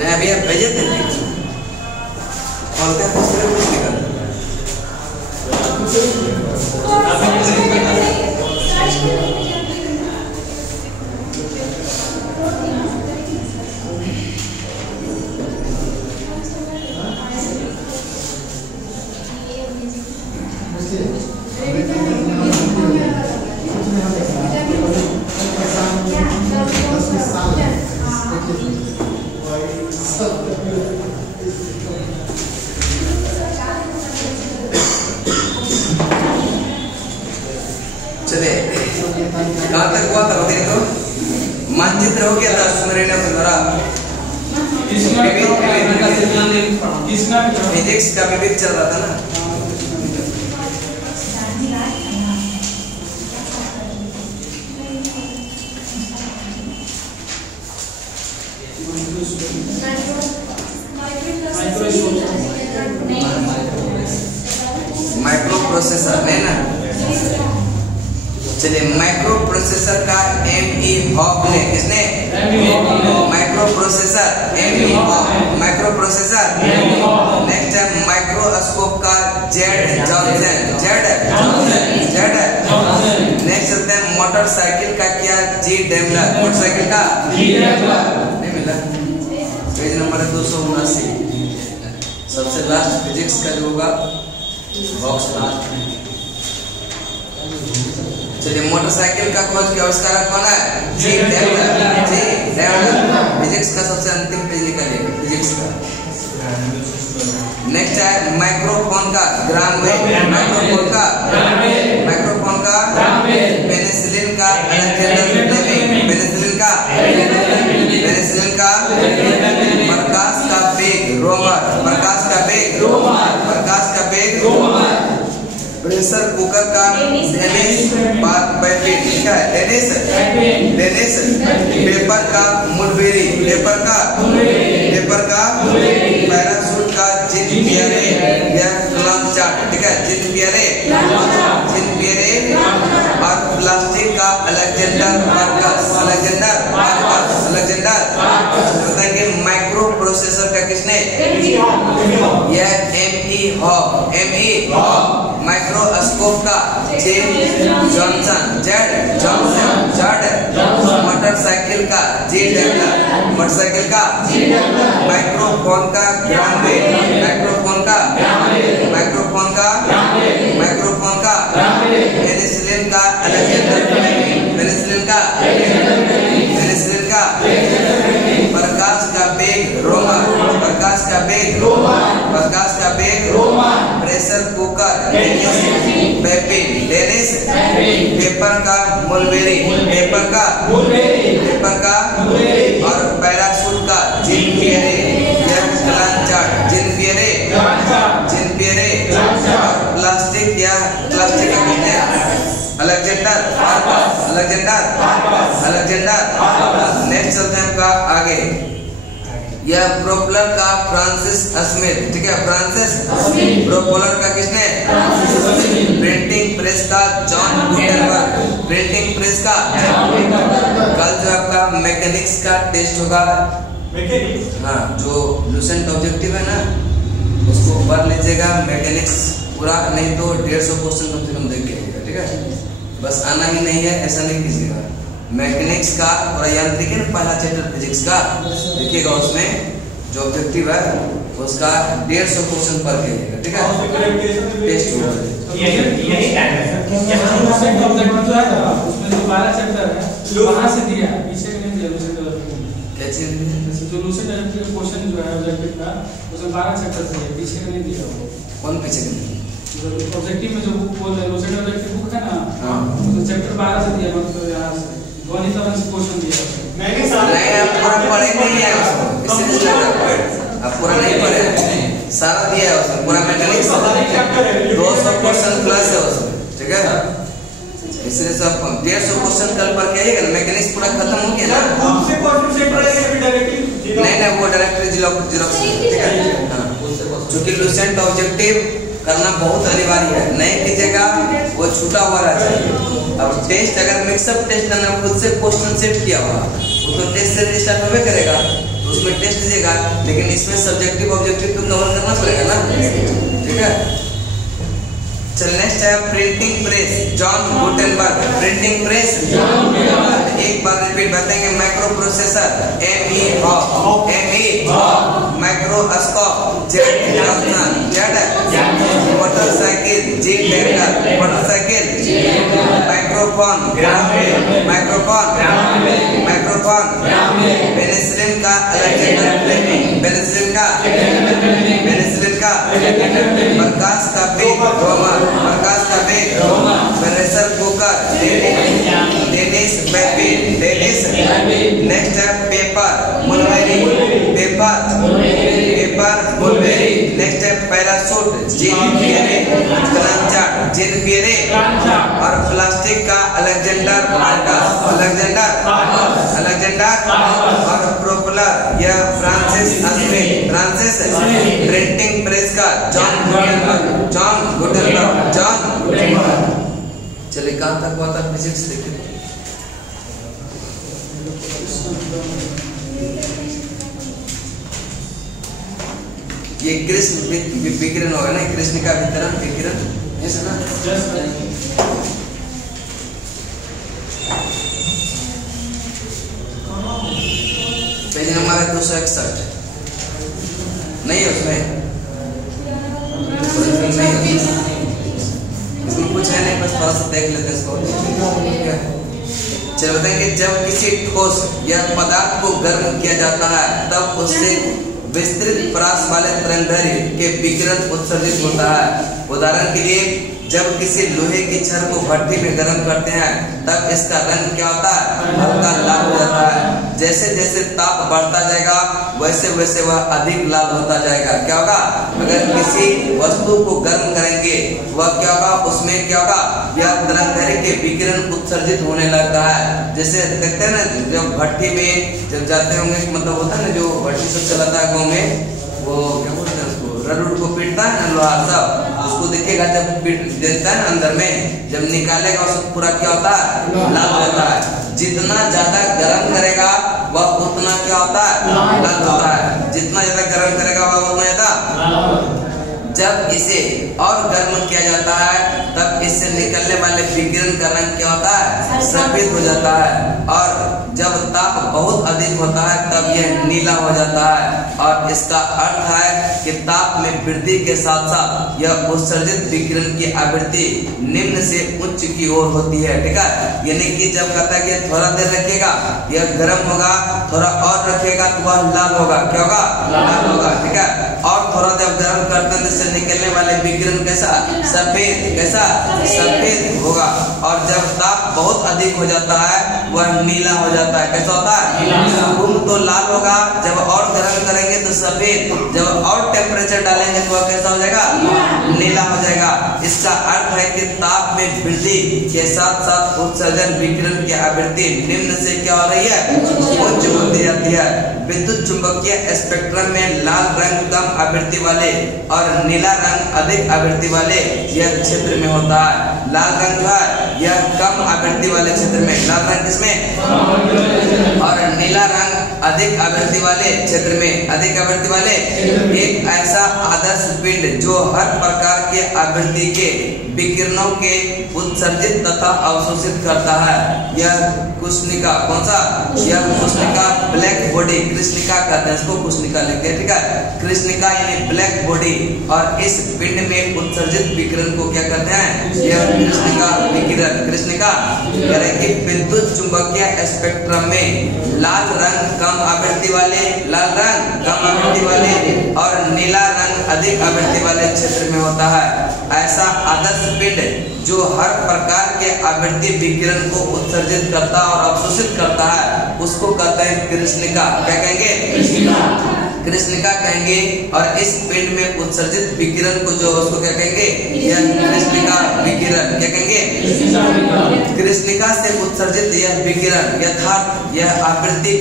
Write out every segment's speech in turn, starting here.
नहीं अभी आप भेजे थे बोलते हैं दूसरे कुछ निकल चले कहाँ तक हुआ था बताइए तो मानचित्र हो गया था सुमरेना सुंदरा फिजिक्स का विवेक चल रहा था ना माइक्रो प्रोसेसर नहीं ना चलिए माइक्रो प्रोसेसर का एमई हॉक ने किसने microprocessor ME Hoff microprocessor next है माइक्रोस्कोप का जेड जॉनसन जेड नेक्स्ट होता है मोटरसाइकिल का क्या जी डेमलर मोटरसाइकिल का नहीं मिला पेज नंबर 279 सबसे लास्ट फिजिक्स का जो होगा बॉक्स लास्ट में चलिए मोटरसाइकिल का खोज के आविष्कारक कौन है जी डेमलर फिजिक्स का सबसे अंतिम पेज निकालिएगा फिजिक्स का नेक्स्ट है माइक्रोफोन का ग्राम वेव माइक्रोफोन का पेनिसिलिन का अलेक्जेंडर फ्लेमिंग पेनिसिलिन का प्रकाश का वेग रोमर प्रेशर कुकर का डेनिस पैपिन क्या है डेनिस पेपर का मुलबेरी पेपर का पैराशूट का जिन पियरे या क्लम चार्ट ठीक है जिन पियरे और प्लास्टिक का अलेक्जेंडर बताएंगे माइक्रो प्रोसेसर का किसने यह एमई हॉक माइक्रोस्कोप का जेड जॉनसन मोटरसाइकिल का जी डेमलर माइक्रोफोन का ग्राम वेव माइक्रोफोन का पेनिसिलिन का अलेक्जेंडर फ्लेमिंग पेनिसिलिन का प्रकाश का वेग रोमर प्रेशर कुकर डेनिस पेपर का मुलबेरी पेपर का और पैराशूट का जिन पियरे और प्लास्टिक का अलेक्जेंडर नेक्स्ट चलते हैं आपका आगे यह प्रोपेलर का फ्रांसिस स्मिथ ठीक है प्रोपेलर का किसने प्रिंटिंग प्रेस का जॉन गुटेनबर्ग कल जो आपका मैकेनिक्स का टेस्ट होगा हाँ जो लूसेंट ऑब्जेक्टिव है ना उसको पढ़ लीजिएगा मैकेनिक्स पूरा नहीं तो 150 क्वेश्चन कम से कम देख के ठीक है बस आना ही नहीं है ऐसा नहीं कीजिएगा मैकेनिक्स का और यांत्रिकी पहला चैप्टर फिजिक्स का देखिएगा उसमें जो ऑब्जेक्टिव है उसका 150 क्वेश्चन पर कीजिएगा ठीक है टेस्ट होगा यही टाइम है लूसेंट ऑब्जेक्टिव जो है ना उसमें जो 12 चैप्टर है वहां से दिया पीछे नहीं दिया लूसेंट ऑब्जेक्टिव क्या चीज जो लूसेंट ऑब्जेक्टिव क्वेश्चन जो है ऑब्जेक्टिव का उसमें 12 चैप्टर है पीछे नहीं दिया वो कौन पीछे नहीं ऑब्जेक्टिव में जो बुक बोल रहे हैं लूसेंट ऑब्जेक्टिव बुक है ना तो चैप्टर 12 से दिया मतलब यहां से गणित का क्वेश्चन दिया मैंने नहीं आप पूरा पढ़े नहीं है उसको इसलिए आप पूरा नहीं पढ़े सारा दिया है उसमें पूरा मैकेनिक्स 200 क्वेश्चन प्लस है उसमें ठीक है इसलिए सब 150 क्वेश्चन कल पर क्या है मैकेनिक्स पूरा खत्म हो गया ना हमसे क्वेश्चन सेट रहेगा फिर डायरेक्टली नहीं वो डायरेक्टली जीरोक्स ठीक है हां क्योंकि लूसेंट ऑब्जेक्टिव करना बहुत अनिवार्य है नहीं कीजिएगा वो छूटा हुआ रह जाएगा अब टेस्ट अगर मिक्सअप टेस्ट करना खुद से क्वेश्चन सेट किया हुआ वो तो टेस्ट से स्टार्ट होवे करेगा तो उसमें टेस्ट दीजिएगा, लेकिन इसमें सब्जेक्टिव ऑब्जेक्टिव तो कवर करना पड़ेगा ना, ठीक है। चल नेक्स्ट है printing press, John Gutenberg. Printing press एक बार रिपीट बताएंगे। Microprocessor ME microscope Z motorcycle G tractor motorcycle microphone penicillin का अलेक्जेंडर फ्लेमिंग पेनिसिलिन का प्रकाश का बेग pressure cooker Denis baby next है पेपर मुलबेरी नेक्स्ट है पैराशूट जिन पियरे और प्लास्टिक का अलेक्जेंडर और प्रोपेलर यह फ्रांसिस प्रिंटिंग प्रेस का जॉन गुटेनबर्ग। चलिए कहाँ तक हुआ था फिजिक्स देखिए। ये कृष्ण विकिरण होगा ना, कृष्ण का वितरण विकिरण ऐसा ना। पेज नंबर है 261 नहीं है उसमें इसमें कुछ है नहीं, बस थोड़ा सा देख लेते हैं इसको। चलो बताएंगे जब किसी ठोस या पदार्थ को गर्म किया जाता है तब उससे विस्तृत परास वाले तरंगदैर्घ्य के विकिरण उत्सर्जित होता है। उदाहरण के लिए जब किसी लोहे की छड़ को भट्टी में गर्म करते हैं तब इसका रंग क्या होता है, हल्का लाल हो जाता है। जैसे जैसे ताप बढ़ता जाएगा वैसे वैसे वह अधिक लाल होता जाएगा। क्या होगा, अगर किसी वस्तु को गर्म करेंगे वह क्या होगा, उसमें क्या होगा, यह तरंगदैर्घ्य के विकिरण उत्सर्जित होने लगता है। जैसे देखते हैं ना, जब भट्टी में जब जाते होंगे, मतलब होता है ना जो भट्टी सब चलाता है गाँव में, वो क्या बोलते हैं उसको, रड को पीटता है ना लोहा सब, उसको देखिएगा जब पीट देता है अंदर में, जब निकालेगा उसको पूरा क्या होता है, लाल होता है। जितना ज्यादा गर्म करेगा वह उतना क्या होता है, लाल होता है। जितना ज्यादा गर्म करेगा वह उतना ज्यादा। जब इसे और गर्म किया जाता है तब इससे निकलने वाले विकिरण का रंग क्या होता है, सफेद हो जाता है। और जब ताप बहुत अधिक होता है तब यह नीला हो जाता है। और इसका अर्थ है कि ताप में वृद्धि के साथ साथ यह उत्सर्जित विकिरण की आवृत्ति निम्न से उच्च की ओर होती है, ठीक है। यानी कि जब कहता है कि थोड़ा देर रखिएगा यह गर्म होगा, थोड़ा और रखिएगा तो वह लाल होगा, क्या होगा, लाल होगा, ठीक है। और थोड़ा देर गर्म करते हैं तो निकलने वाले विकिरण कैसा, सफेद, कैसा, सफेद होगा। और जब ताप बहुत अधिक हो जाता है वह नीला हो जाता है, कैसा होता है, खून तो लाल होगा, जब और गर्म करेंगे तो सफेद, जब और टेम्परेचर डालेंगे तो वह कैसा हो जाएगा, नीला हो जाएगा। इसका अर्थ है कि ताप में वृद्धि के साथ साथ उत्सर्जन विकिरण की आवृत्ति निम्न से क्या हो रही है, उच्च होती जाती है। विद्युत चुंबकीय स्पेक्ट्रम में लाल रंग कम आवृत्ति वाले और नीला रंग अधिक आवृत्ति वाले यह क्षेत्र में होता है। लाल रंग है यह कम आवृत्ति वाले क्षेत्र में, लाल रंग किसमें, और नीला रंग अधिक आवृत्ति वाले क्षेत्र में, अधिक आवृत्ति वाले। एक ऐसा आदर्श पिंड जो हर प्रकार के आवृत्ति के विकिरणों के उत्सर्जित तथा अवशोषित करता है, यह कृष्णिका, कौन सा, यह कृष्णिका ब्लैक बॉडी, कृष्णिका कहते हैं इसको, कृष्णिका लिखते हैं, ठीक है। कृष्णिका यानी ब्लैक बॉडी। और इस पिंड में उत्सर्जित विकिरण को क्या कहते हैं, यह कृष्णिका विकिरण, कृष्णिका। कि विद्युत चुंबकीय स्पेक्ट्रम में लाल रंग कम आवृत्ति वाले, लाल रंग कम आवृत्ति वाले और नीला रंग अधिक आवृत्ति वाले क्षेत्र में होता है। ऐसा आदर्श पिंड जो हर प्रकार के आवृत्ति विकिरण को उत्सर्जित करता और अवशोषित करता है उसको कहते हैं कृष्णिका। क्या कहेंगे, कृष्णिका। कृष्णिका कहेंगे। और इस पिंड में उत्सर्जित विकिरण को जो उसको क्या कहेंगे, यह कृष्णिका विकिरण क्या कहेंगे, कृष्णिका से उत्सर्जित यह विकिरण यथार्थ यह आवृत्ति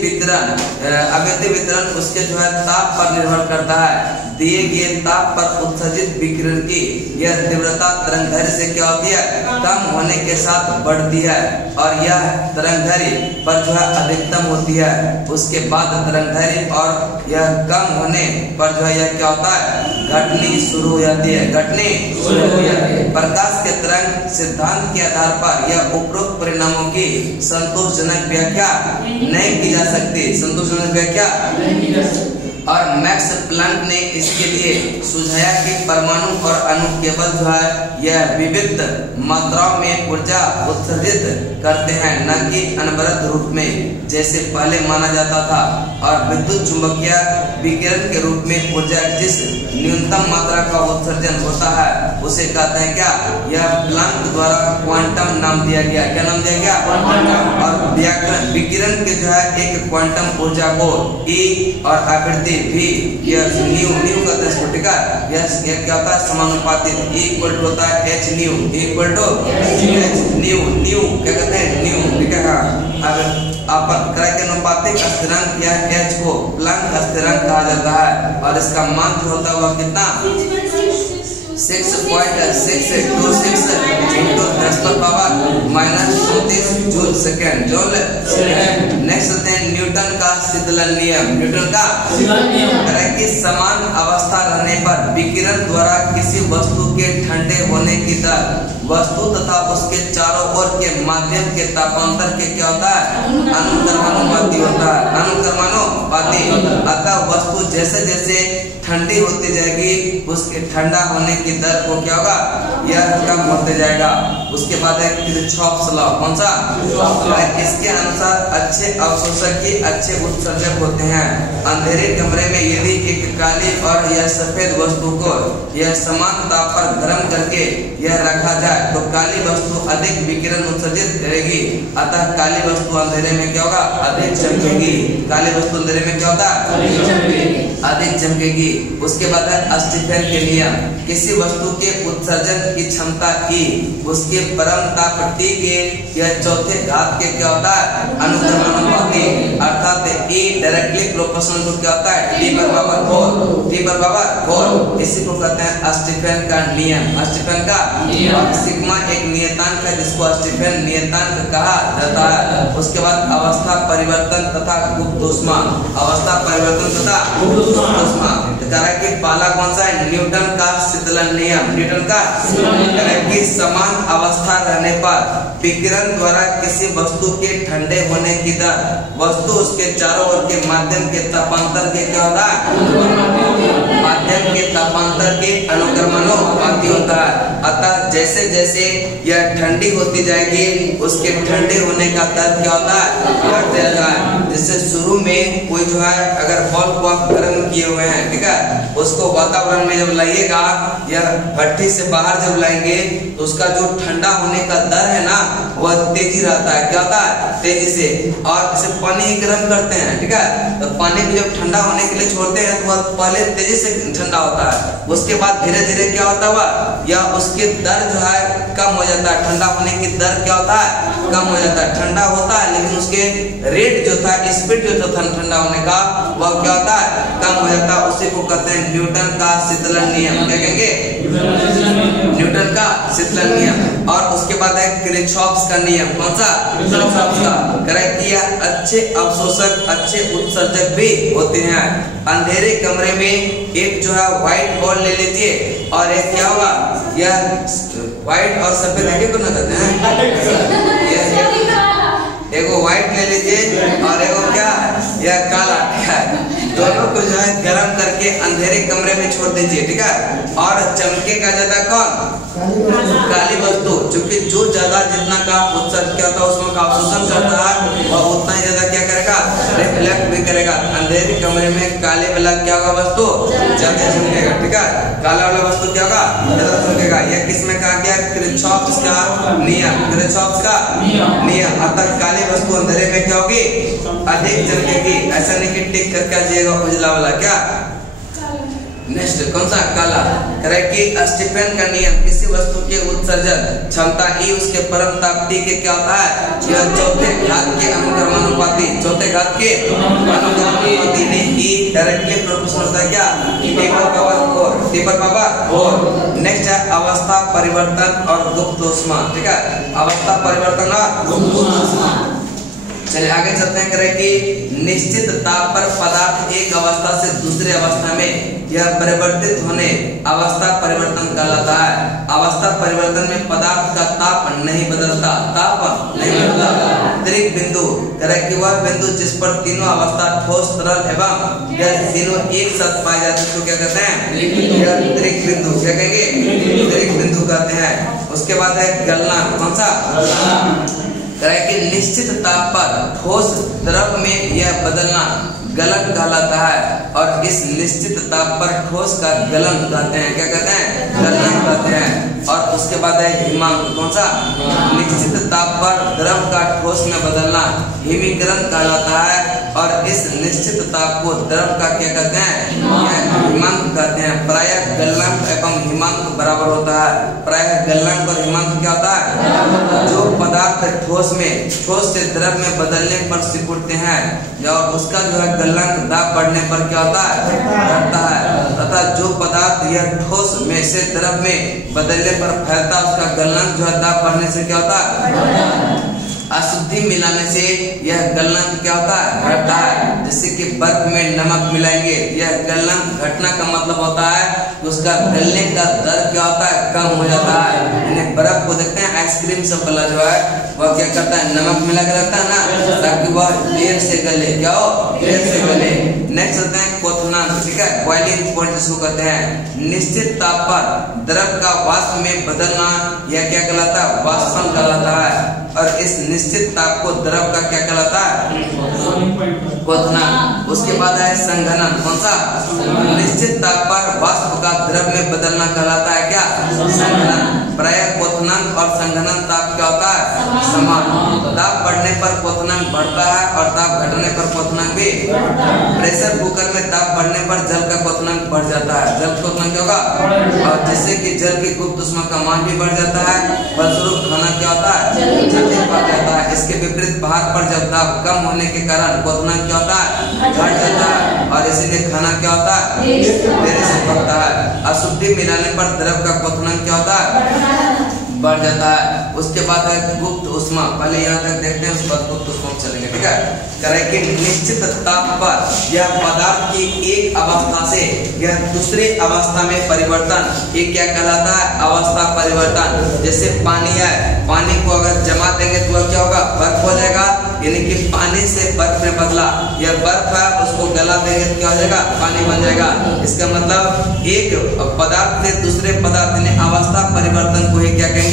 वितरण उसके जो है ताप पर निर्भर करता है। दिए गए ताप पर उत्सर्जित विकिरण की यह तीव्रता तरंगदैर्घ्य से क्या होती है, कम होने के साथ बढ़ती है और यह तरंगदैर्घ्य पर जो है अधिकतम होती है। उसके बाद तरंगदैर्घ्य और यह कम होने पर जो है यह क्या होता है, घटनी शुरू हो जाती है, घटनी शुरू हो जाती है। प्रकाश के तरंग सिद्धांत के आधार पर यह उपरोक्त परिणामों की संतोषजनक व्याख्या नहीं की जा सकती, संतोषजनक व्याख्या नहीं की जा सकती। और मैक्स प्लैंक ने इसके लिए सुझाया कि परमाणु और अणु केवल जो है यह विविध मात्राओं में ऊर्जा उत्सर्जित करते हैं, न कि अनवरत रूप में जैसे पहले माना जाता था। और विद्युत चुंबकीय विकिरण के रूप में ऊर्जा जिस न्यूनतम मात्रा का उत्सर्जन होता है उसे कहते हैं क्या, यह प्लैंक द्वारा क्वांटम नाम दिया गया। क्या नाम दिया गया, क्वांटम। और विकिरण के जो है एक क्वांटम ऊर्जा को E और आवृत्ति भी यह न्यू कहते हैं इसको, ठीक है। यह क्या होता है, समानुपातिक, E इक्वल टू होता है H nu, E equal to H nu क्या कहते हैं, न्यू, ठीक है। हाँ, अब क्रय के अनुपातिक स्थिरांक या H को प्लैंक स्थिरांक कहा जाता है और इसका मान जो होता है वह कितना 6.626 into 10⁻³ joule second, joule second. Next होते हैं न्यूटन का शीतलन नियम। न्यूटन का शीतलन नियम कि समान अवस्था रहने पर विकिरण द्वारा किसी वस्तु के ठंडे होने की दर वस्तु तथा उसके चारों ओर के माध्यम के तापांतर के क्या होता है, अनुक्रमानुपाती होता है, अनुक्रमानुपाती। अतः वस्तु जैसे जैसे ठंडी होती जाएगी उसके ठंडा होने की दर को क्या होगा, यह कम होते जाएगा। उसके बाद है किरचॉफ्स लॉ, कौन सा, इसके अनुसार अच्छे अवशोषक ही अच्छे उत्सर्जक होते हैं। अंधेरे कमरे में यदि एक काली और यह सफेद वस्तु को यह समान ताप पर गर्म करके यह रखा जाए तो काली वस्तु अधिक विकिरण उत्सर्जित करेगी, अतः काली वस्तु अंधेरे में क्या होगा, अधिक चमकेगी। काली वस्तु अंधेरे में क्या होता है, अधिक चमकेगी। उसके बाद है स्टीफन के नियम। किसी वस्तु के उत्सर्जन की क्षमता E उसके परम ताप T के यह चौथे घात के क्या होता है, अनुक्रमानुपाती, अर्थात E डायरेक्टली प्रोपोर्शनल टू क्या होता है, T पर पावर 4, T पर पावर 4। इसी को कहते हैं स्टीफन का नियम, स्टीफन का नियम। सिग्मा एक नियतांक है जिसको स्टीफन नियतांक कहा जाता है। उसके बाद अवस्था परिवर्तन तथा गुप्त ऊष्मा, अवस्था परिवर्तन तथा गुप्त ऊष्मा। कि पहला कौन सा है, न्यूटन का शीतलन नियम। न्यूटन का कि समान अवस्था रहने पर विकिरण द्वारा किसी वस्तु के ठंडे होने की दर वस्तु उसके चारों ओर के माध्यम के तापांतर के क्या होता है, माध्यम के तापांतर के अनुक्रमानुपाती होता है। अतः जैसे जैसे यह ठंडी होती जाएगी उसके ठंडे होने का दर क्या होता है, बढ़ जाता है। जैसे शुरू में कोई जो है अगर बल्ब को आप गर्म किए हुए हैं, ठीक है, उसको वातावरण में जब लाइएगा या भट्टी से बाहर जब लाएंगे तो उसका जो ठंडा होने का दर है ना वह तेजी रहता है, क्या होता है, तेजी से। और जैसे पानी ही गर्म करते हैं, ठीक है, तो पानी को जब ठंडा होने के लिए छोड़ते हैं तो वह पहले तेजी से ठंडा होता है, उसके बाद धीरे धीरे क्या होता हुआ या उसके दर जो है कम हो जाता है, ठंडा होने की दर क्या होता है, कम हो जाता है। ठंडा होता है लेकिन उसके रेट जो था, स्पीड जो था ठंडा होने का वह क्या होता है, कम हो जाता है। उसी को कहते हैं न्यूटन का शीतलन नियम। क्या कहेंगे, न्यूटन का शीतलन नियम। और उसके बाद है किरचॉफ्स का नियम। कौन सा, किरचॉफ्स का। करेक्ट किया। अच्छे अवशोषक अच्छे उत्सर्जक भी होते हैं। अंधेरे कमरे में एक जो है व्हाइट बॉल ले लीजिए और एक क्या होगा, यह व्हाइट और सफेद एक को ना कहते हैं, एगो व्हाइट ले लीजिए और एगो क्या, यह काला, ठीक है। दोनों को जो है गर्म करके अंधेरे कमरे में छोड़ दीजिए, ठीक है। और चमकेगा ज्यादा कौन, काली वस्तु, क्योंकि जो ज्यादा जितना का उत्सर्जन क्या होता है उसमें का अवशोषण करता है वह उतना ही ज्यादा क्या करेगा, रिफ्लेक्ट भी करेगा। अंधेरे कमरे में काले वाला क्या होगा वस्तु ज्यादा चमकेगा, ठीक है। काला वाला वस्तु क्या होगा ज्यादा चमकेगा। यह किसमें कहा गया किरचॉफ का नियम, किरचॉफ का नियम। अर्थात काली वस्तु अंधेरे में क्या होगी अधिक चमकेगी। ऐसा नहीं कि टिक करके जाएगा उजला वाला, क्या नेक्स्ट कौन सा काला। करेक्ट कि स्टीफन का नियम किसी वस्तु के उत्सर्जन क्षमता ई उसके परम ताप टी के क्या होता है यह चौथे घात के अनुक्रमानुपाती, चौथे घात के अनुक्रमानुपाती ने ई डायरेक्टली प्रोपोर्शनल होता है क्या टी पर पावर 4, टी पर पावर 4। नेक्स्ट है अवस्था परिवर्तन और गुप्त ऊष्मा, ठीक है। अवस्था परिवर्तन और गुप्त ऊष्मा। चलिए आगे चलते हैं। करें कि निश्चित ताप पर पदार्थ एक अवस्था से दूसरी अवस्था में यह परिवर्तित होने अवस्था परिवर्तन कहलाता है। अवस्था परिवर्तन में पदार्थ का ताप नहीं बदलता, ताप नहीं बदलता। त्रिक बिंदु करें कि वह बिंदु जिस पर तीनों अवस्था ठोस तरल एवं गैस तीनों एक साथ पाए जाते हैं तो क्या कहते हैं यह त्रिक बिंदु, क्या कहेंगे त्रिक बिंदु कहते हैं। उसके बाद है गलनांक, कौन सा करें कि निश्चित ताप पर ठोस द्रव में यह बदलना गलन कहलाता है और इस निश्चित ताप पर ठोस का गलन कहते हैं, क्या कहते हैं गलन कहते हैं। और उसके बाद है हिमांक, कौन सा निश्चित ताप पर द्रव का ठोस में बदलना हिमीकरण कहलाता है और इस निश्चित ताप को द्रव का क्या कहते हैं हिमांक कहते हैं। प्रायः गलनांक एवं हिमांक बराबर होता है। प्रायः गलनांक और हिमांक क्या होता है जो पदार्थ ठोस में ठोस से द्रव में बदलने पर सिकुड़ते हैं और उसका जो है गलनांक दाब बढ़ने पर क्या होता है घटता है, तथा जो पदार्थ यह ठोस में से द्रव में बदलने पर फैलता है उसका गलनांक जो है दाब बढ़ने से क्या होता है अशुद्धि मिलाने से यह गलनांक क्या होता है घटता है। जैसे कि बर्फ में नमक मिलाएंगे यह गलनांक घटना का मतलब होता है उसका गलने का दर क्या होता है कम हो जाता है। यानी बर्फ को देखते हैं आइसक्रीम सब वाला जो है वह क्या करता है नमक मिला के रखता है ना ताकि वह देर से गले, क्या हो देर से गले। नेक्स्ट होते हैं क्वथनांक, ठीक है बॉइलिंग पॉइंट जिसको कहते हैं। निश्चित ताप पर द्रव का वाष्प में बदलना यह क्या कहलाता है वाष्पन कहलाता है और इस निश्चित ताप को द्रव का क्या कहलाता है क्वथनांक। उसके बाद है संघनन, कौन सा निश्चित ताप पर वाष्प का द्रव में बदलना कहलाता है क्या संघनन। प्रायः क्वथनांक और संघनन ताप क्या होता है समान। ताप बढ़ने पर क्वथनांक बढ़ता है और ताप घटने पर क्वथनांक भी। प्रेशर कुकर में ताप बढ़ने पर जल का क्वथनांक बढ़ जाता है, जल क्वथनांक क्या होगा और जिससे कि जल की गुप्त ऊष्मा का मान भी बढ़ जाता है फलस्वरूप खाना क्या होता है जल्दी पक जाता है। इसके विपरीत बाहर पर जब ताप कम होने के कारण क्वथनांक क्या होता है घट जाता है और इसीलिए खाना क्या होता है देरी से पकता है। अशुद्धि मिलाने पर द्रव का क्वथनांक क्या होता है बढ़ जाता है। उसके बाद है गुप्त ऊष्मा, पहले यहाँ तक देखते हैं उसके बाद गुप्त ऊष्मा चलेंगे, ठीक है। करें कि निश्चित ताप पर यह पदार्थ की एक अवस्था से यह दूसरे अवस्था में परिवर्तन ये क्या कहलाता है अवस्था परिवर्तन। जैसे पानी है, पानी को अगर जमा देंगे तो वह क्या होगा बर्फ हो जाएगा, यानी कि पानी से बर्फ में बदला। यह बर्फ है उसको गला देंगे तो क्या हो जाएगा पानी बन जाएगा। इसका मतलब एक पदार्थ से दूसरे पदार्थ यानी अवस्था परिवर्तन को ही क्या कहेंगे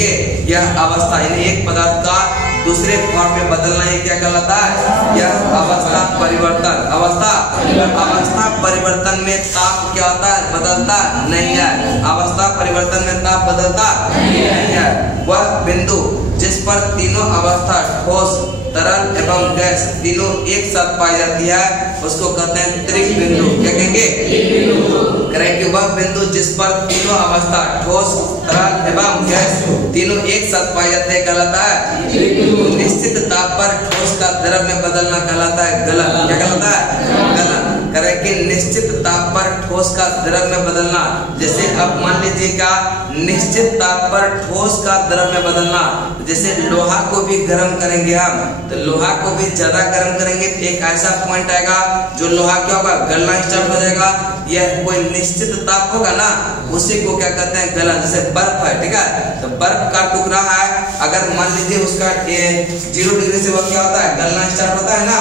यह अवस्था यानी एक पदार्थ का दूसरे फॉर्म में बदलना ही क्या कहलाता है यह अवस्था परिवर्तन। अवस्था परिवर्तन में ताप क्या होता है बदलता नहीं है। अवस्था परिवर्तन में ताप बदलता नहीं है। वह बिंदु जिस पर तीनों अवस्था ठोस तरल एवं गैस तीनों एक साथ पाई जाती है उसको कहते हैं त्रिक बिंदु, क्या कहेंगे करें कि वह बिंदु जिस पर तीनों अवस्था ठोस तरल एवं गैस तीनों एक साथ पाई जाते हैं कहलाता है निश्चित ताप पर ठोस का द्रव में बदलना कहलाता है गलन, क्या कहलाता है गलन। करें कि निश्चित ताप पर ठोस का द्रव में बदलना, जैसे अब मान लीजिएगा निश्चित ताप पर ठोस का द्रव में बदलना, जैसे लोहा को भी गर्म करेंगे हम तो लोहा को भी ज्यादा गर्म करेंगे तो एक ऐसा पॉइंट आएगा जो लोहा क्या होगा गलना स्टार्ट हो जाएगा। यह कोई निश्चित ताप होगा ना उसी को क्या कहते हैं गलन। जैसे बर्फ है, ठीक है तो बर्फ का टुकड़ा है अगर मान लीजिए उसका 0 डिग्री से वह क्या होता है गलना स्टार्ट होता है ना,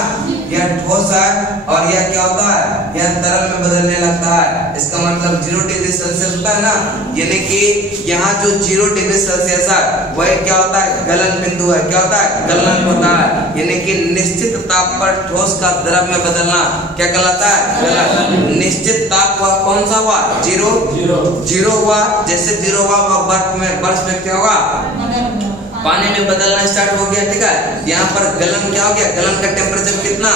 यह ठोस है और यह क्या होता है यह तरल में बदलने लगता है। इसका मतलब 0 डिग्री सेल्सियस होता है ना, यानी कि यहाँ जो 0 डिग्री सेल्सियस है वह क्या होता है, गलन बिंदु है। क्या होता है, गलन होता है। यानी कि निश्चित ताप पर ठोस का द्रव में बदलना क्या कहलाता है, गलन। निश्चित ताप हुआ कौन सा हुआ, 0 हुआ। जैसे 0 हुआ वह बर्फ में क्या होगा, पानी में बदलना स्टार्ट हो गया। ठीक है, यहाँ पर गलन क्या हो गया, गलन का टेम्परेचर कितना,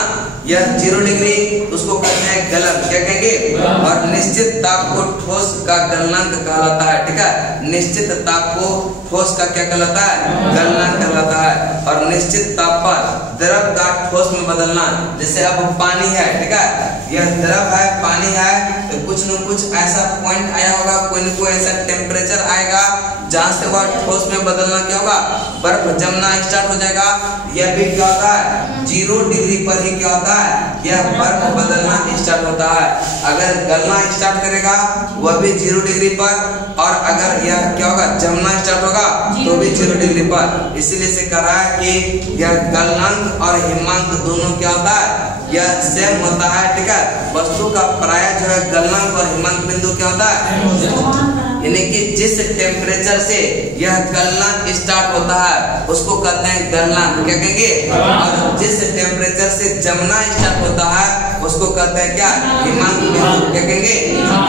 यह 0 डिग्री, उसको कहते हैं गलन। क्या कहेंगे, और निश्चित ताप को ठोस का गलनांक कहलाता है। ठीक है, निश्चित ताप को ठोस का क्या कहलाता है, गलनांक कहलाता है। और निश्चित ताप पर द्रव का ठोस में बदलना, जैसे अब पानी है, ठीक है, यह द्रव है, पानी है, तो कुछ न कुछ ऐसा पॉइंट आया होगा, कोई न कोई ऐसा टेम्परेचर आएगा जहां से वह ठोस में बदलना क्या होगा, बर्फ जमना स्टार्ट हो जाएगा। यह भी क्या होता है, 0 डिग्री पर ही क्या होता है, यह बर्फ बदलना स्टार्ट होता है। अगर गलना स्टार्ट करेगा वह भी 0 डिग्री पर, और अगर यह क्या होगा, जमना स्टार्ट होगा तो भी 0 डिग्री पर। इसीलिए से कह रहा है कि यह गलनांक और हिमांक दोनों क्या होता है, यह सेम होता है। ठीक है, वस्तु का प्राय जो है गलनांक और हिमांक बिंदु क्या होता है, यानी कि जिस टेम्परेचर से यह गलना स्टार्ट होता है उसको कहते हैं गलनांक। क्या कहेंगे, और जिस टेम्परेचर से जमना स्टार्ट होता है उसको कहते हैं क्या, हिमांक बिंदु। क्या कहेंगे,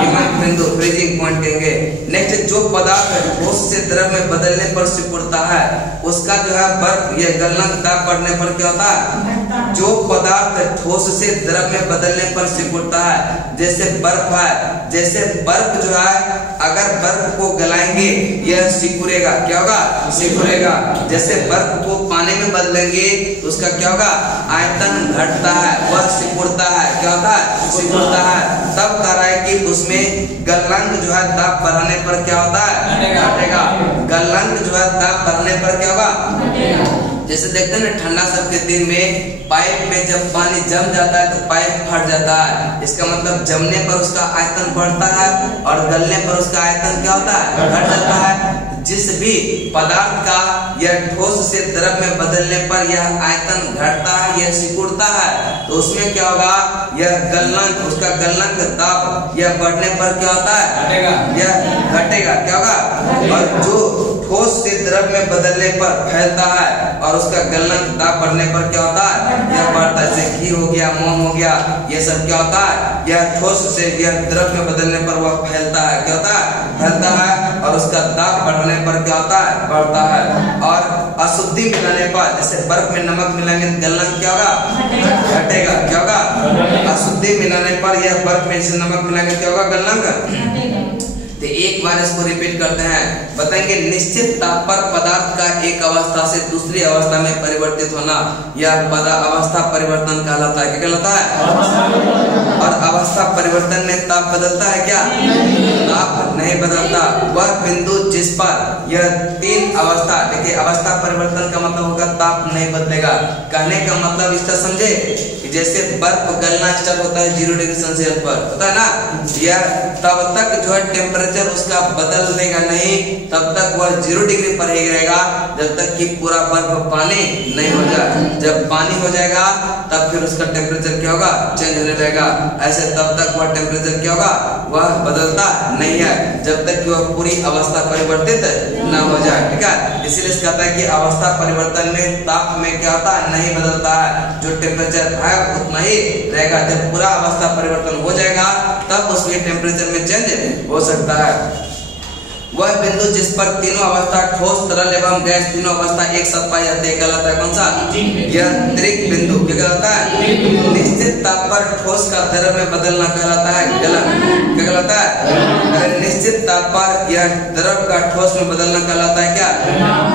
हिमांक बिंदु, फ्रीजिंग पॉइंट कहेंगे। नेक्स्ट, जो पदार्थ ठोस से द्रव में बदलने पर सिकुड़ता है उसका जो है बर्फ, यह गलनांक दाब बढ़ने पर क्या होता है, जो पदार्थ ठोस से द्रव में बदलने पर सिकुड़ता है, जैसे बर्फ है, जैसे बर्फ जो है अगर बर्फ को गलाएंगे यह सिकुड़ेगा। क्या होगा, सिकुड़ेगा। जैसे बर्फ को पानी में बदलेंगे तो उसका क्या होगा, आयतन घटता है, वह सिकुड़ता है। क्या होता है, सिकुड़ता है। तब कह रहा है कि उसमें गलनांक जो है दाब बढ़ाने पर क्या होता है, घटेगा। गलनांक जो है दाब बढ़ने पर क्या होगा, जैसे देखते हैं ना ठंडा सब के दिन में पाइप में जब पानी जम जाता है तो पाइप फट जाता है। इसका मतलब जमने पर उसका आयतन बढ़ता है और गलने पर उसका आयतन क्या होता है, घट जाता है। जिस भी पदार्थ का यह ठोस से द्रव में बदलने पर यह आयतन घटता है, यह सिकुड़ता है, तो उसमें क्या होगा, यह गलनांक, उसका गलनांक दाब यह बढ़ने पर क्या होता है, घटेगा, यह घटेगा। क्या होगा, और जो ठोस से द्रव में बदलने पर फैलता है और उसका गलनांक दाब बढ़ने पर क्या होता है, यह बढ़ता है। जैसे घी हो गया, मोम हो गया, ये सब क्या होता है, यह ठोस से यह द्रव में बदलने पर वह फैलता है। क्या होता है, फैलता है, और उसका दाब बढ़ने पर क्या होता है, बढ़ता है। और अशुद्धि मिलाने पर, जैसे बर्फ में नमक मिलाएंगे तो गलनांक क्या होगा, घटेगा। क्या होगा, अशुद्धि मिलाने पर, यह बर्फ में जैसे नमक मिलाएंगे क्या होगा, गलनांक। तो एक बार इसको रिपीट करते हैं, बताएंगे निश्चित ताप पर पदार्थ का एक अवस्था से दूसरी अवस्था में परिवर्तित होना, यह अवस्था परिवर्तन कहलाता है। क्या कहलाता है, और अवस्था परिवर्तन में ताप बदलता है क्या, ताप नहीं बदलता। वह बिंदु जिस पर यह 3 अवस्था, देखिए अवस्था परिवर्तन का मतलब होगा ताप नहीं बदलेगा। कहने का मतलब इसका समझे, जैसे बर्फ गलना स्टार्ट होता है 0 डिग्री सेल्सियस पर, पता है ना, यह तब तक जो है टेम्परेचर उसका बदल देगा नहीं, तब तक वह 0 डिग्री पर ही रहेगा जब तक कि पूरा बर्फ पानी नहीं हो जाए। जब पानी हो जाएगा तब फिर उसका टेम्परेचर क्या होगा, चेंज होने लगेगा। ऐसे तब तक वह टेम्परेचर क्या होगा, वह बदलता नहीं है जब तक कि वह पूरी अवस्था परिवर्तित न हो जाए। ठीक है, इसीलिए कहता है कि अवस्था परिवर्तन में ताप में क्या होता है, नहीं बदलता है, जो टेम्परेचर है उतना ही रहेगा। जब पूरा अवस्था परिवर्तन हो जाएगा तब उसमें टेम्परेचर में चेंज हो सकता है। वह बिंदु जिस पर तीनों अवस्था ठोस, तरल एवं गैस तीनों अवस्था एक साथ पाई जाती है कहलाता है कौन सा, यह त्रिक बिंदु। क्या कहलाता है, निश्चित ताप पर ठोस का द्रव में बदलना कहलाता है गलन। क्या कहलाता है, अरे निश्चित ताप पर यह द्रव का ठोस में बदलना कहलाता है क्या,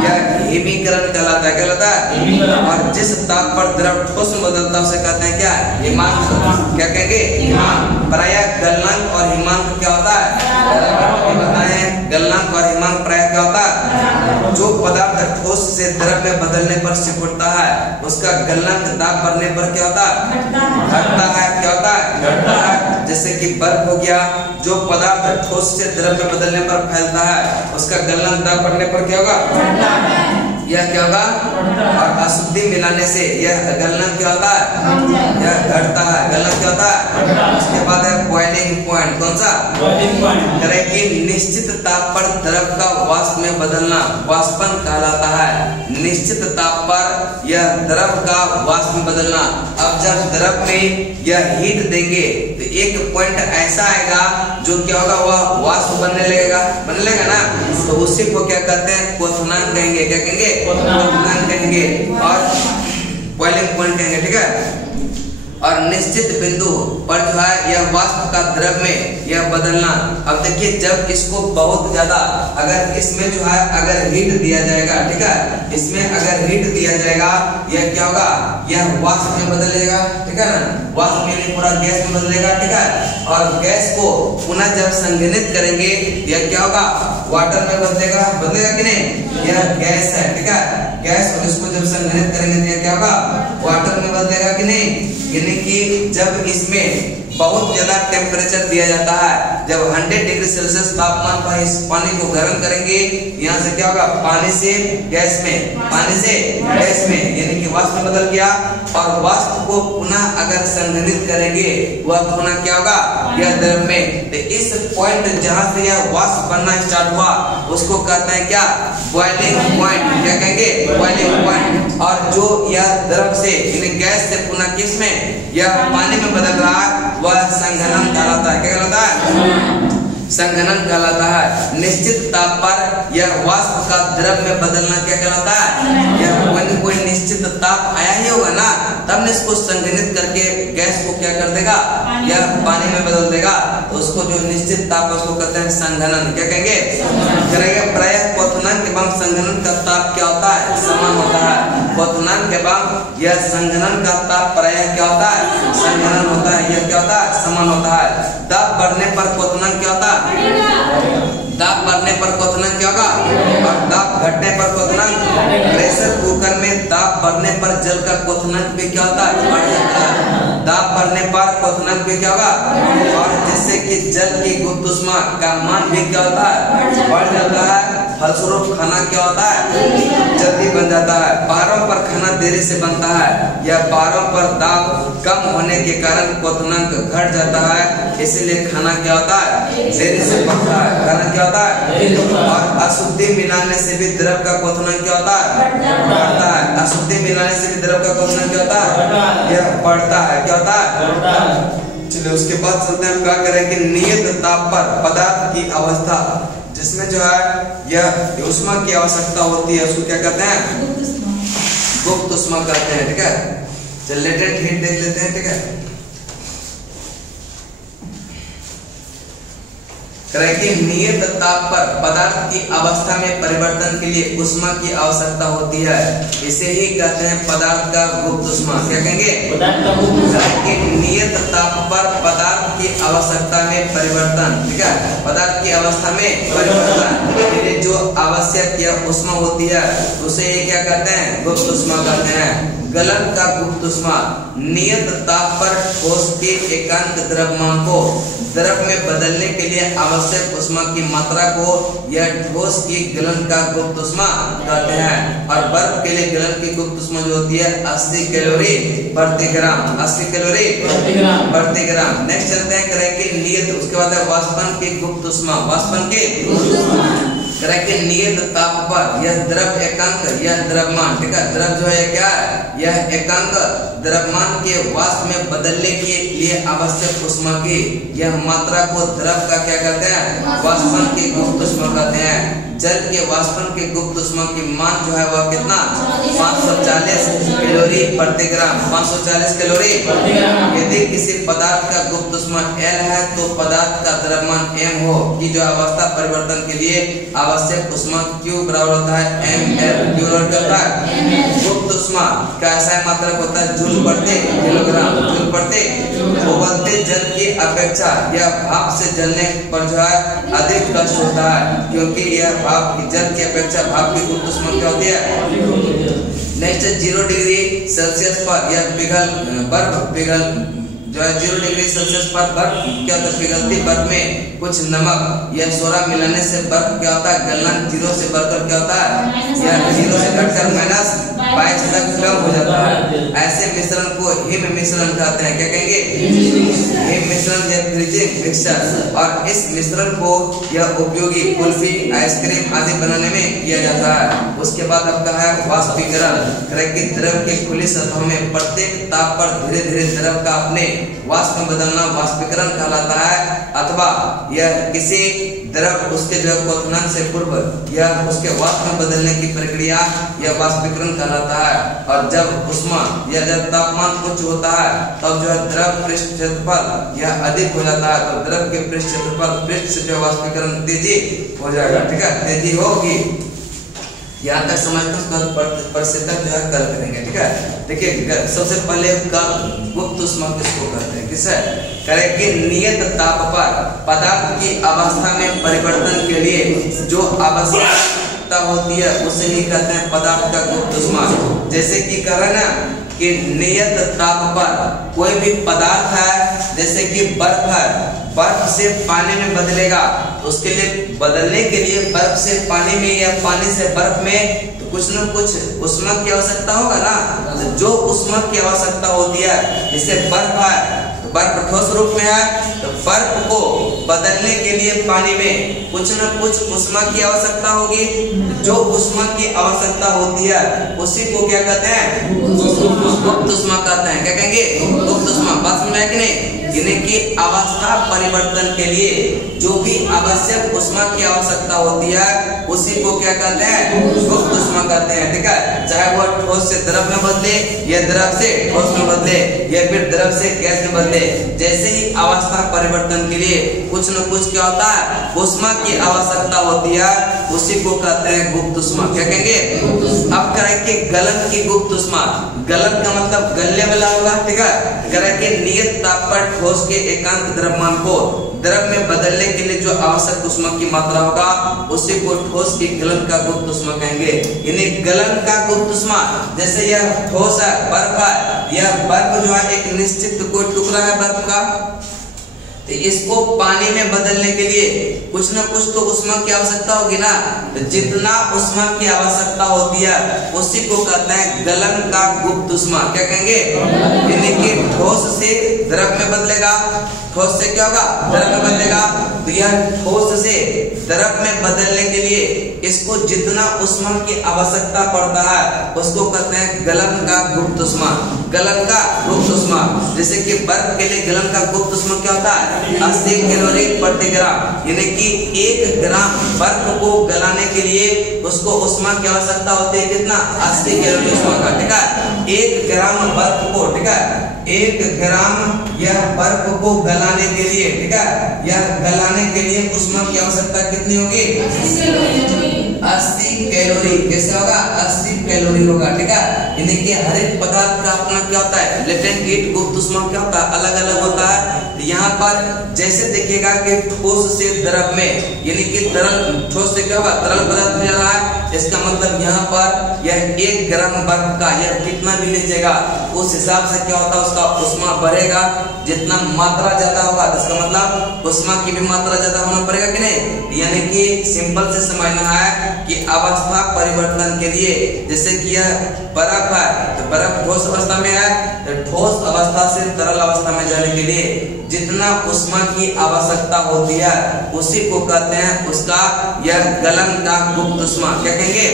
यह हिमीकरण कहलाता है। क्या कहलाता है, और जिस ताप पर द्रव ठोस में बदलता है उसे कहते हैं क्या, हिमांक। क्या कहेंगे, प्राय गलनांक और हिमांक क्या होता है, बताएं गलनांक और हिमांक प्राय क्या होता है, जो पदार्थ ठोस से द्रव में बदलने पर सिकुड़ता है उसका गलनांक दाब बढ़ने पर क्या होता है, घटता है। क्या होता है, घटता है। जैसे कि बर्फ हो गया, जो पदार्थ ठोस से द्रव में बदलने पर फैलता है उसका गलनांक दाब बढ़ने पर क्या होगा, यह क्या होगा, और अशुद्धि मिलाने से यह गलनांक क्या होता है, यह घटता है। गलनांक क्या होता है। उसके बाद है बॉइलिंग पॉइंट। कौन सा? Boiling point. करे कि निश्चित ताप पर द्रव का वाष्प में बदलना वाष्पन कहलाता है। निश्चित ताप पर यह द्रव का वाष्प में बदलना। अब जब द्रव में यह हीट देंगे तो एक पॉइंट ऐसा आएगा जो क्या होगा, वह वाष्प बनने लगेगा ना, तो उसी को क्या कहते हैं, क्वथनांक कहेंगे। क्या कहेंगे? क्वथनांक कहेंगे और बॉइलिंग पॉइंट कहेंगे। ठीक है। और निश्चित बिंदु पर जो है यह वाष्प का द्रव में यह बदलना। अब देखिए जब इसको बहुत ज्यादा अगर इसमें जो है अगर हीट दिया जाएगा, ठीक है, इसमें अगर हीट दिया जाएगा यह क्या होगा, यह वाष्प में बदलेगा। ठीक है ना, वाष्प में पूरा गैस में बदलेगा। ठीक है। और गैस को पुनः जब संघनित करेंगे यह क्या होगा, वाटर में बदलेगा कि नहीं? यह गैस है। ठीक है, गैस, और इसको जब संघनित करेंगे तो यह क्या होगा, वाटर में बदलेगा कि नहीं? यानी कि जब इसमें बहुत ज्यादा टेम्परेचर दिया जाता है, जब 100 डिग्री सेल्सियस तापमान पर इस पानी को गर्म करेंगे, यहाँ से क्या होगा, पानी से गैस में, पानी से गैस में, यानी कि वाष्प में बदल गया। और वाष्प को पुनः अगर संघनित करेंगे वह पुनः क्या होगा, यह द्रव में। तो इस पॉइंट जहां से यह वाष्प बनना स्टार्ट हुआ उसको कहते हैं क्या, बॉइलिंग पॉइंट। क्या कहेंगे? Boiling point. और जो यह द्रव से यानी गैस से पुनः किस में, यह पानी में बदल रहा है, वह संघनन कहलाता है। क्या कहलाता है? संघनन कहलाता है। निश्चित ताप पर यह वाष्प का द्रव में बदलना क्या कहलाता है? यह कोई निश्चित ताप आया ही होगा ना, तब ने इसको संघनित करके गैस को क्या कर देगा, यह पानी में बदल देगा। तो उसको जो निश्चित ताप है उसको कहते हैं संघनन। क्या कहेंगे? करेंगे। प्रायः क्वथनांक एवं संघनन का ताप क्या होता है, समान होता है। क्वथनांक एवं यह संघनन का ताप प्रायः क्या होता है, संघनन होता है। यह क्या होता है, समान होता है। दाब बढ़ने पर क्वथनांक क्या होता है, दाब बढ़ने पर क्वथनांक क्या होगा, और दाब घटने पर क्वथनांक। प्रेशर कुकर में दाब बढ़ने पर जल का क्वथनांक भी क्या होता है, बढ़ जाता है। दाब बढ़ने पर क्वथनांक भी क्या होगा, और जिससे कि जल की गुप्त ऊष्मा का मान भी क्या होता है, बढ़ जाता है। फलस्वरूप खाना क्या होता है, जल्दी बन जाता है। पहाड़ों पर खाना देरी से बनता है, या पहाड़ों पर दाब कम होने के कारण क्वथनांक घट जाता है, इसीलिए खाना क्या होता है, देरी से बनता है। खाना क्या होता है, और अशुद्धि मिलाने से भी द्रव का क्वथनांक क्या होता है, बढ़ता है। अशुद्धि मिलाने से भी द्रव का क्वथनांक क्या होता है, यह बढ़ता है। क्या होता है? चलिए उसके बाद चलते हैं, क्या करें कि नियत ताप पर पदार्थ की अवस्था जिसमें जो है यह ऊष्मा की आवश्यकता होती है उसको क्या कहते हैं, गुप्त ऊष्मा कहते हैं। ठीक है, चल लेटेंट हीट देख लेते हैं। ठीक है, कि नियत ताप पर पदार्थ की अवस्था में परिवर्तन के लिए ऊष्मा की आवश्यकता होती है, इसे ही कहते हैं पदार्थ का गुप्त ऊष्मा। क्या कहेंगे, पदार्थ का गुप्त ऊष्मा। कि नियत ताप पर पदार्थ की आवश्यकता में परिवर्तन, ठीक है, पदार्थ की अवस्था में परिवर्तन के लिए जो आवश्यक या ऊष्मा होती है उसे क्या कहते हैं, गुप्त ऊष्मा कहते हैं। गलन का गुप्त ऊष्मा नियत ताप पर ठोस के एकांक द्रव्यमान को द्रव में बदलने के लिए आवश्यक ऊष्मा की मात्रा को यह ठोस की गलन का गुप्त ऊष्मा कहते हैं। और बर्फ के लिए गलन की गुप्त ऊष्मा जो होती है 80 कैलोरी प्रति ग्राम, 80 कैलोरी प्रति ग्राम। नेक्स्ट चलते हैं करें कि नियत, उसके बाद है वाष्पन की गुप्त ऊष्मा। वाष्पन की करें कि नियत ताप पर यह द्रव एकांक, यह द्रव्यमान, ठीक है, द्रव जो है क्या है, यह एकांक द्रव्यमान के वाष्प में बदलने के लिए आवश्यक ऊष्मा की यह मात्रा को द्रव का क्या कहते हैं, वाष्पन की गुप्त ऊष्मा कहते हैं। जल के वाष्पन के गुप्त ऊष्मा की मान जो है वह कितना, 540 कैलोरी प्रति ग्राम, 540 कैलोरी। यदि किसी पदार्थ का गुप्त ऊष्मा L है तो पदार्थ का द्रव्यमान M हो कि जो अवस्था परिवर्तन के लिए आवश्यक ऊष्मा Q बराबर होता है ml। Q बराबर होता है गुप्त ऊष्मा का ऐसा मात्रक होता है जूल प्रति किलोग्राम, जूल प्रति। उबलते जल की अपेक्षा यह भाप से जलने पर जो है अधिक कष्ट होता है, क्योंकि यह भाप जल की अपेक्षा भाप की गुप्त ऊष्मा क्या होती है। नेक्स्ट 0 डिग्री सेल्सियस पर यह बर्फ पिघल जो है 0 डिग्री सेल्सियस पर बर्फ क्या होता है, पिघलती बर्फ में कुछ नमक या सोडा मिलाने से बर्फ क्या होता है, गलनांक 0 से बढ़कर क्या होता है, यह 0 से घटकर 22 तक कम हो जाता है। ऐसे मिश्रण को हिम मिश्रण कहते हैं। क्या कहेंगे? हिम मिश्रण या फ्रीजिंग मिक्सचर। और इस मिश्रण को यह उपयोगी कुल्फी, आइसक्रीम आदि बनाने में किया जाता है। उसके बाद आपका है वाष्पीकरण। द्रव के खुली सतहों में प्रत्येक ताप पर धीरे धीरे द्रव का अपने वाष्प में बदलना वाष्पीकरण कहलाता है। अथवा यह किसी द्रव उसके जो क्वथनांक से पूर्व यह उसके वाष्प में बदलने की प्रक्रिया यह वाष्पीकरण कहलाता है। और जब ऊष्मा या जब तापमान उच्च होता है तब जो है द्रव पृष्ठ क्षेत्रफल यह अधिक हो जाता है। तो द्रव के पृष्ठ क्षेत्रफल पृष्ठ से जो वाष्पीकरण तेजी हो जाएगा। ठीक है, तेजी होगी। यहाँ तक समझते हैं, परिस्थितक जो है कल करेंगे। ठीक है, देखिए सबसे पहले गुप्त ऊष्मा किसको कहते हैं? किसे करें कि नियत ताप पर पदार्थ की अवस्था में परिवर्तन के लिए जो आवश्यकता होती है उसे ही कहते हैं पदार्थ का गुप्त ऊष्मा। जैसे कि कह रहे ना कि नियत ताप पर कोई भी पदार्थ है, जैसे कि बर्फ है, बर्फ से पानी में बदलेगा तो उसके लिए बदलने के लिए बर्फ से पानी में या पानी से बर्फ में तो कुछ न कुछ ऊष्मा की आवश्यकता होगा ना। तो जो ऊष्मा की आवश्यकता होती है, जैसे बर्फ है तो बर्फ ठोस रूप में है, तो बर्फ को बदलने के लिए पानी में कुछ न कुछ ऊष्मा की आवश्यकता होगी। जो ऊष्मा की आवश्यकता होती है उसी को क्या कहते हैं? गुप्त ऊष्मा कहते हैं। क्या कहेंगे? गुप्त ऊष्मा। बात में है कि नहीं? की अवस्था परिवर्तन के लिए जो भी आवश्यक ऊष्मा की आवश्यकता होती है उसी को क्या कहते हैं? गुप्त ऊष्मा कहते हैं। ठीक है, चाहे वह ठोस से द्रव में बदले या द्रव से ठोस में बदले या फिर द्रव से गैस में बदले, जैसे ही अवस्था परिवर्तन के लिए कुछ न कुछ क्या होता है ऊष्मा की आवश्यकता होती है उसी को कहते हैं गुप्त ऊष्मा। क्या कहेंगे? अब करें कि गलन की गुप्त ऊष्मा। गलन का मतलब गलने वाला होगा। ठीक है, करें कि नियत ताप पर ठोस के एकांक द्रव्यमान को द्रव में बदलने के लिए जो आवश्यक ऊष्मा की मात्रा होगा उसी को ठोस की गलन का गुप्त ऊष्मा कहेंगे। यानी गलन का गुप्त ऊष्मा, जैसे यह ठोस है, बर्फ है, यह बर्फ जो है एक निश्चित कोई टुकड़ा है बर्फ का, तो इसको पानी में बदलने के लिए कुछ न कुछ तो ऊष्मा की आवश्यकता होगी ना। तो जितना ऊष्मा की आवश्यकता होती है उसी को कहते हैं गलन का गुप्त ऊष्मा। क्या कहेंगे? यानी कि ठोस से द्रव में बदलेगा, ठोस से क्या होगा? द्रव में बदलेगा। तो यह ठोस से द्रव में बदलने के लिए इसको जितना ऊष्मा की आवश्यकता पड़ता है उसको कहते हैं गलन का गुप्त ऊष्मा। गलन का गुप्त ऊष्मा, जैसे कि बर्फ के लिए गलन का गुप्त ऊष्मा क्या होता है? 80 कैलोरी प्रति ग्राम। यानी कि 1 ग्राम बर्फ को गलाने के लिए उसको ऊष्मा की आवश्यकता होती है कितना? 80 कैलोरी ऊष्मा का। ठीक है, 1 ग्राम बर्फ को, ठीक है, 1 ग्राम यह बर्फ को गलाने के लिए, ठीक है, यह गलाने के लिए ऊष्मा की आवश्यकता कितनी होगी? 80 कैलोरी। कैसे होगा? 80 कैलोरी होगा। ठीक है, यानी कि हर एक पदार्थ का अपना क्या होता है? लेटेंट हीट गुप्त ऊष्मा क्या होता है? अलग अलग होता है। यहाँ पर जैसे देखिएगा कि ठोस से द्रव में, यानी कि तरल, ठोस से क्या होगा? तरल पदार्थ में जा रहा है। इसका मतलब यहाँ पर यह 1 ग्राम बर्फ का यह कितना भी लीजिएगा उस हिसाब से क्या होता है उसका ऊष्मा बढ़ेगा। जितना मात्रा ज्यादा होगा इसका मतलब ऊष्मा की भी मात्रा ज्यादा होना पड़ेगा कि नहीं। यानी कि सिंपल से समझना है कि अवस्था परिवर्तन के लिए, जैसे कि यह बर्फ है तो बर्फ ठोस अवस्था में है, तो ठोस अवस्था से तरल अवस्था में जाने के लिए जितना ऊष्मा की आवश्यकता होती है उसी को कहते हैं उसका यह गलन का गुप्त ऊष्मा। क्या कहेंगे?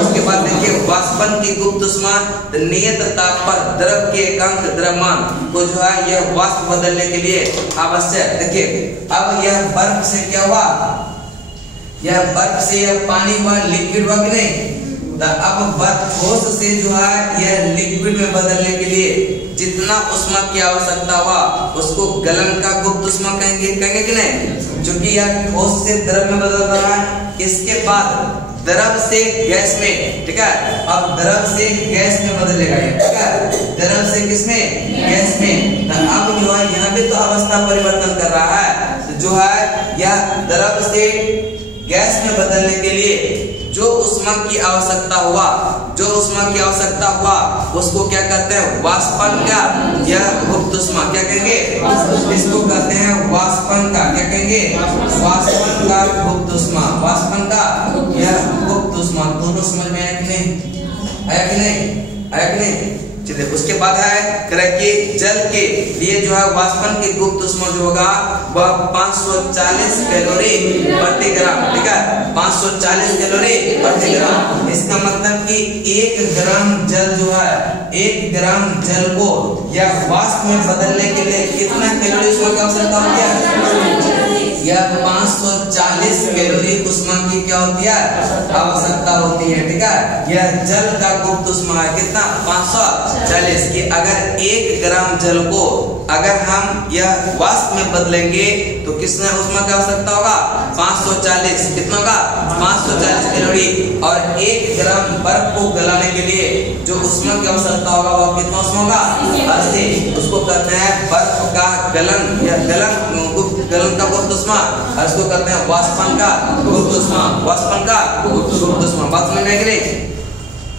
उसके बाद देखिए वाष्पन की गुप्त ऊष्मा। नियत ताप पर द्रव के एकांक द्रव्यमान को जो है यह वाष्प बदलने के लिए आवश्यक। देखिए अब यह बर्फ से क्या हुआ? यह बर्फ से यह पानी हुआ, लिक्विड हुआ कि नहीं? अब बर्फ ठोस से जो है यह लिक्विड में बदलने के लिए जितना ऊष्मा की आवश्यकता हुआ उसको गलन का गुप्त ऊष्मा कहेंगे। कहेंगे कि नहीं? क्योंकि यह ठोस से द्रव में बदल रहा है। इसके बाद द्रव से गैस में, ठीक है, अब द्रव से गैस में बदलेगा ये, ठीक है, द्रव से किसमें? गैस में। तो अब जो है यहाँ पे तो अवस्था परिवर्तन कर रहा है, तो जो है यह द्रव से गैस में बदलने के लिए जो ऊष्मा की आवश्यकता हुआ, जो ऊष्मा की आवश्यकता हुआ उसको क्या कहते हैं? वाष्पन का यह गुप्त ऊष्मा। क्या कहेंगे? इसको कहते हैं वाष्पन का। क्या कहेंगे? वाष्पन का गुप्त ऊष्मा। वाष्पन का यह गुप्त ऊष्मा। दोनों समझ में आए कि नहीं? आया कि नहीं? चलिए उसके बाद है कि जल के लिए जो है वाष्पन की गुप्त ऊष्मा जो होगा वह 540 कैलोरी प्रति ग्राम, ठीक है, 540 कैलोरी प्रति ग्राम। इसका मतलब कि 1 ग्राम जल जो है, 1 ग्राम जल को या वाष्प में बदलने के लिए कितना कैलोरी ऊष्मा की आवश्यकता होती है? यह 540 कैलोरी ऊष्मा की क्या होती है? आवश्यकता होती है, ठीक है। यह जल का गुप्त ऊष्मा है कितना? 540। कि अगर 1 ग्राम जल को अगर हम यह वाष्प में बदलेंगे तो कितना ऊष्मा की आवश्यकता होगा? 540। कितना होगा? 540 कैलोरी। और 1 ग्राम बर्फ को गलाने के लिए जो ऊष्मा की आवश्यकता होगा वह कितना ऊष्मा होगा? 80। उसको कहते हैं बर्फ का गलन या गलन का गुप्त ऊष्मा, इसको कहते हैं वाष्पन का गुप्त ऊष्मा, वाष्पन का गुप्त ऊष्मा। बात समझ में आई कि नहीं?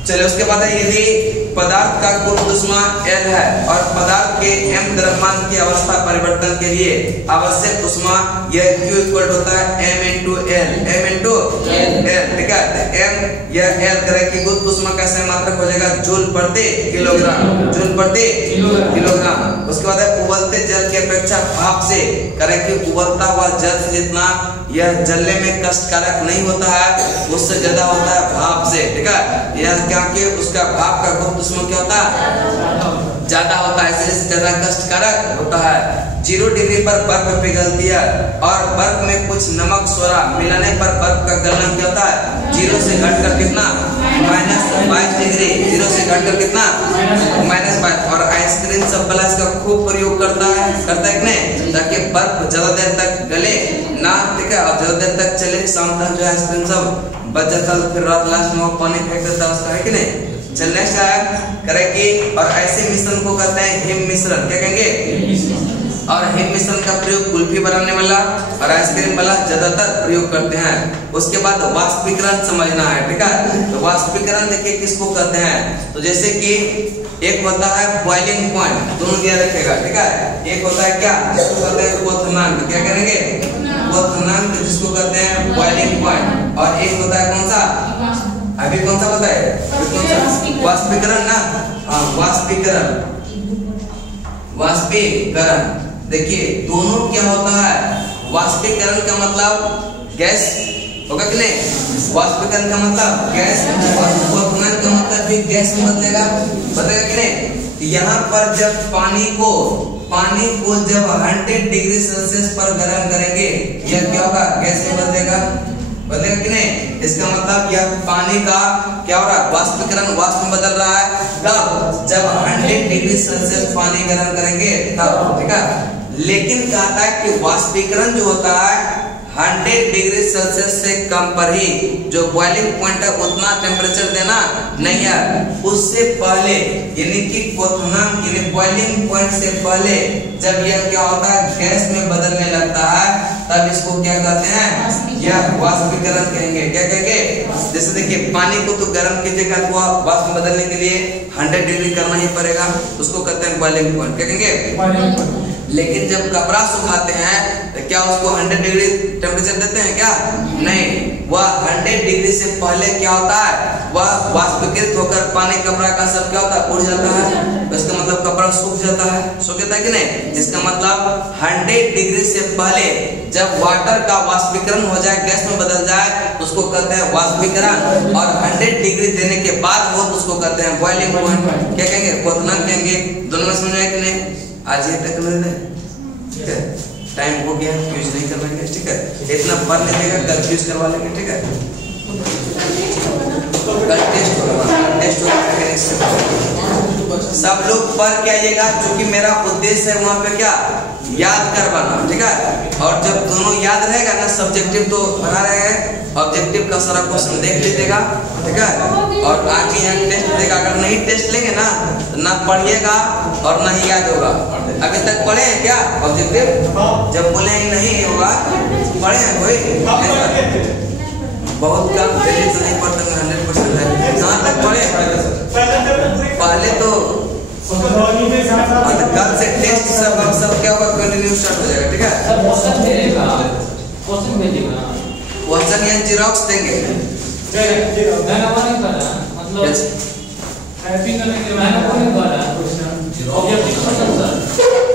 चलिए उसके बाद है यदि पदार्थ का गुप्त ऊष्मा L है और पदार्थ के m द्रव्यमान की अवस्था परिवर्तन के लिए आवश्यक ऊष्मा यह Q इक्वल होता है m into L, ठीक है। m या L तरह की गुप्त ऊष्मा कैसे मात्रक हो जाएगा? जूल प्रति किलोग्राम, जूल प्रति किलोग्राम। उसके बाद है उबलते जल की अपेक्षा भाप से करें कि उबलता हुआ जल से जितना यह जलने में कष्टकारक नहीं होता है उससे ज्यादा होता है भाप से, ठीक है। यह क्या कि उसका भाप का गुप्त ऊष्मा क्या होता है? ज्यादा होता है, इसलिए ज्यादा कष्टकारक होता है। 0 डिग्री पर बर्फ पिघलती है और बर्फ में कुछ नमक सोडा मिलाने पर बर्फ का गलनांक क्या होता है? 0 से घटकर कितना? -22 डिग्री। 0 से घटकर कितना? -22। और आइसक्रीम सब वाला इसका खूब प्रयोग करता है कि नहीं, ताकि बर्फ ज्यादा देर तक गले ना, ठीक है, और ज्यादा देर तक चले। शाम तक जो आइसक्रीम सब बच जाता है, फिर रात लास्ट में पानी फेंक देता है उसका, है कि नहीं? चल नेक्स्ट है करेंगे। और ऐसे मिश्रण को कहते हैं हिम मिश्रण। क्या कहेंगे? और हिम मिश्रण का प्रयोग कुल्फी बनाने वाला और आइसक्रीम वाला ज्यादातर प्रयोग करते हैं। उसके बाद वाष्पीकरण समझना है, ठीक है। तो वाष्पीकरण देखिए किसको कहते हैं? तो जैसे कि एक होता है बॉइलिंग पॉइंट, दोनों दिया रखेगा, ठीक है। एक होता है क्या? जिसको कहते हैं क्वथनांक। क्या करेंगे? क्वथनांक, जिसको कहते हैं बॉइलिंग पॉइंट। और एक होता है कौन सा? अभी कौन सा होता है? वाष्पीकरण ना। हाँ, वाष्पीकरण। देखिए दोनों क्या होता है? वाष्पीकरण का मतलब गैस होगा कि नहीं? वाष्पीकरण का मतलब गैस, क्वथनांक का मतलब भी गैस में बदलेगा कि नहीं? यहाँ पर जब पानी को जब 100 डिग्री सेल्सियस पर गर्म करेंगे यह क्या होगा? गैस में बदलेगा कि नहीं? इसका मतलब यह पानी का क्या हो रहा है? वाष्पीकरण, वाष्प में बदल रहा है। कब? जब 100 डिग्री सेल्सियस पानी गर्म करेंगे तब, ठीक है। लेकिन कहता है कि वाष्पीकरण जो होता है 100 डिग्री सेल्सियस से कम पर ही जो बॉइलिंग पॉइंट है उतना टेम्परेचर देना नहीं है। उससे पहले यानी कि क्वथनांक यानी बॉइलिंग पॉइंट से पहले जब यह क्या होता है? गैस में बदलने लगता है, तब इसको क्या कहते हैं? यह वाष्पीकरण कहेंगे। क्या कहेंगे? जैसे देखिए पानी को तो गर्म कीजिएगा तो वाष्प में बदलने के लिए 100 डिग्री करना ही पड़ेगा, उसको कहते हैं बॉइलिंग पॉइंट। क्या कहेंगे? लेकिन जब कपड़ा सुखाते हैं तो क्या उसको 100 डिग्री टेम्परेचर देते हैं? क्या नहीं, वह 100 डिग्री से पहले क्या होता है? वह वाष्पीकृत होकर पानी कपड़ा का सब क्या होता है? उड़ जाता है। इसका मतलब कपड़ा सूख जाता है कि नहीं? इसका मतलब 100 डिग्री से पहले जब वाटर का वाष्पीकरण हो जाए, गैस में बदल जाए, उसको कहते हैं वाष्पीकरण। और 100 डिग्री देने के बाद हो तो उसको कहते हैं बॉइलिंग पॉइंट। क्या कहेंगे? क्वथनांक कहेंगे। दोनों में समझ आए कि नहीं? आज ये तक नहीं, ठीक है। टाइम हो गया, फ्यूज नहीं करवाएंगे, ठीक है। इतना पढ़ लीजिएगा, कल फ्यूज करवा लेंगे, ठीक है। कल टेस्ट होगा, सब लोग पढ़ के आइएगा, क्योंकि मेरा उद्देश्य है वहाँ पे क्या? याद करवाना, ठीक है। और जब दोनों याद रहेगा ना, सब्जेक्टिव तो बना रहेगा, ऑब्जेक्टिव का सारा क्वेश्चन देख लीजिएगा, ठीक है। और आगे यहाँ टेस्ट देगा। अगर नहीं टेस्ट लेंगे ना तो ना पढ़िएगा और ना ही याद होगा। अभी तक पढ़े हैं क्या ऑब्जेक्टिव? जब बोले ही नहीं होगा, पढ़े हैं कोई? बहुत कम, पहले तो नहीं पढ़ते, 100% है। कहाँ तक पढ़े? पहले तो कल से टेस्ट सब क्या होगा? कंटिन्यू स्टार्ट हो जाएगा, ठीक है। क्वेश्चन या जेरॉक्स देंगे, टाइपिंग करने के लिए मैंने कौन कहा क्वेश्चन ऑब्जेक्टिव क्वेश्चन सर